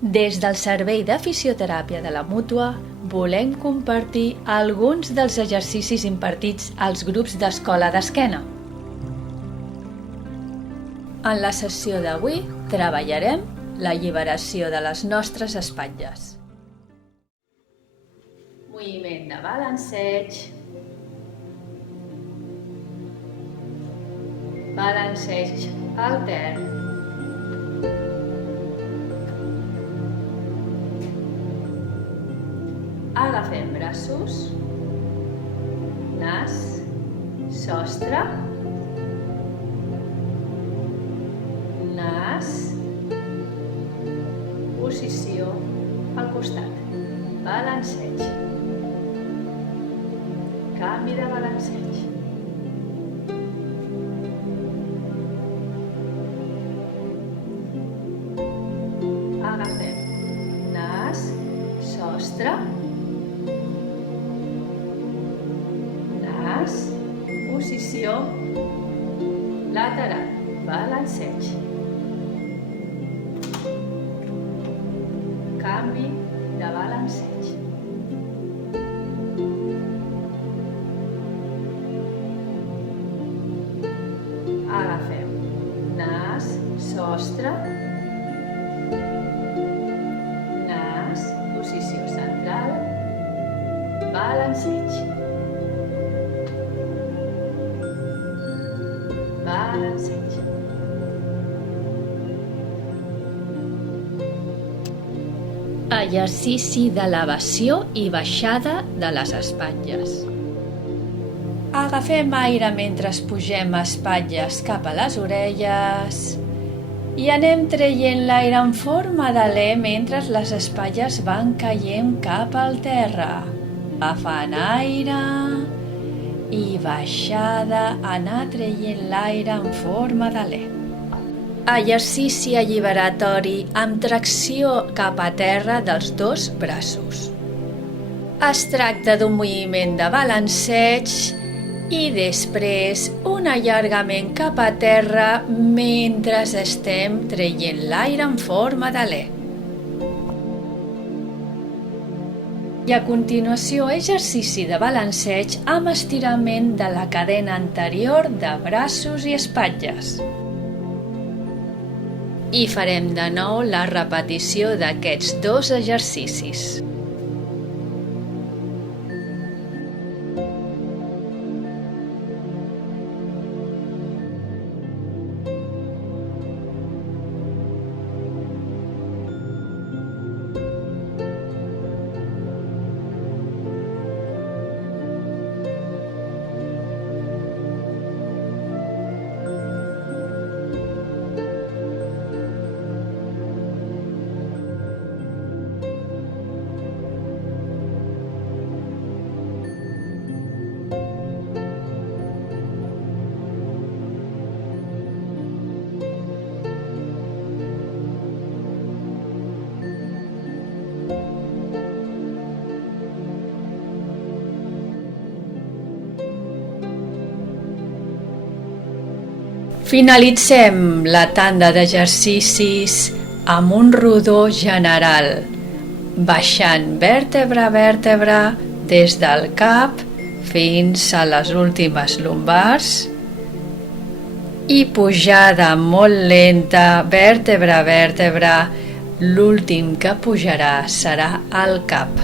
Des del Servei de Fisioteràpia de la Mútua volem compartir alguns dels exercicis impartits als grups d'escola d'esquena. En la sessió d'avui treballarem l'alliberació de les nostres espatlles. Moviment de balanceig. Balanceig altern. Agafem braços, nas, sostre, nas, posició al costat, balanceig, canvi de balanceig. Agafem nas, sostre, posició lateral, balanceig, canvi de balanceig. Agafem nas, sostre, nas, posició central, balanceig. Balanceig. Exercici d'elevació i baixada de les espatlles. Agafem aire mentre pugem espatlles cap a les orelles i anem traient l'aire en forma de l'E mentre les espatlles van caient cap al terra. Agafant aire i baixada, anar traient l'aire en forma de l'E. Exercici alliberatori amb tracció cap a terra dels dos braços. Es tracta d'un moviment de balanceig i després un allargament cap a terra mentre estem traient l'aire en forma de l'E. I a continuació, exercici de balanceig amb estirament de la cadena anterior de braços i espatlles. I farem de nou la repetició d'aquests dos exercicis. Finalitzem la tanda d'exercicis amb un rodó general, baixant vèrtebra a vèrtebra des del cap fins a les últimes lumbars i pujada molt lenta, vèrtebra a vèrtebra. L'últim que pujarà serà el cap.